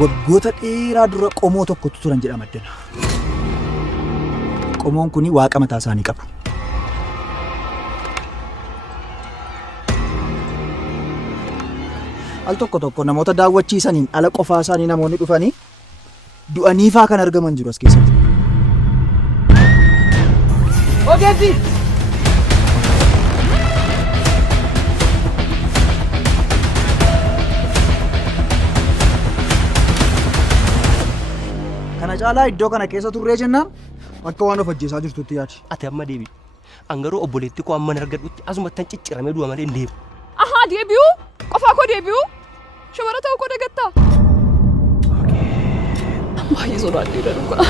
waggoota dheeraa dura qomoo tokkotu turan jedhama addana. Qomoon kuni waaqa mataa isaanii qabu. Al tokko namoota daawwachiisaniin ala qofaa isaanii namoonni dhufanii du'aniifaa kan argaman jiru as keessatti. Ogeessi! Kana caalaa iddoo kana keessa turree jennaan akka waan of ajjeesaa jirtutti yaadi. Ati amma deebi. Angaruu obboleetti koo amma argadhutti asumatti cicciramee du'a malee hin deebi'u. Ahaa deebi'u? Qofaa koo deebi'u? Shamara ta'uu koo dagatta. Baay'ee sodaadheera dhugaa.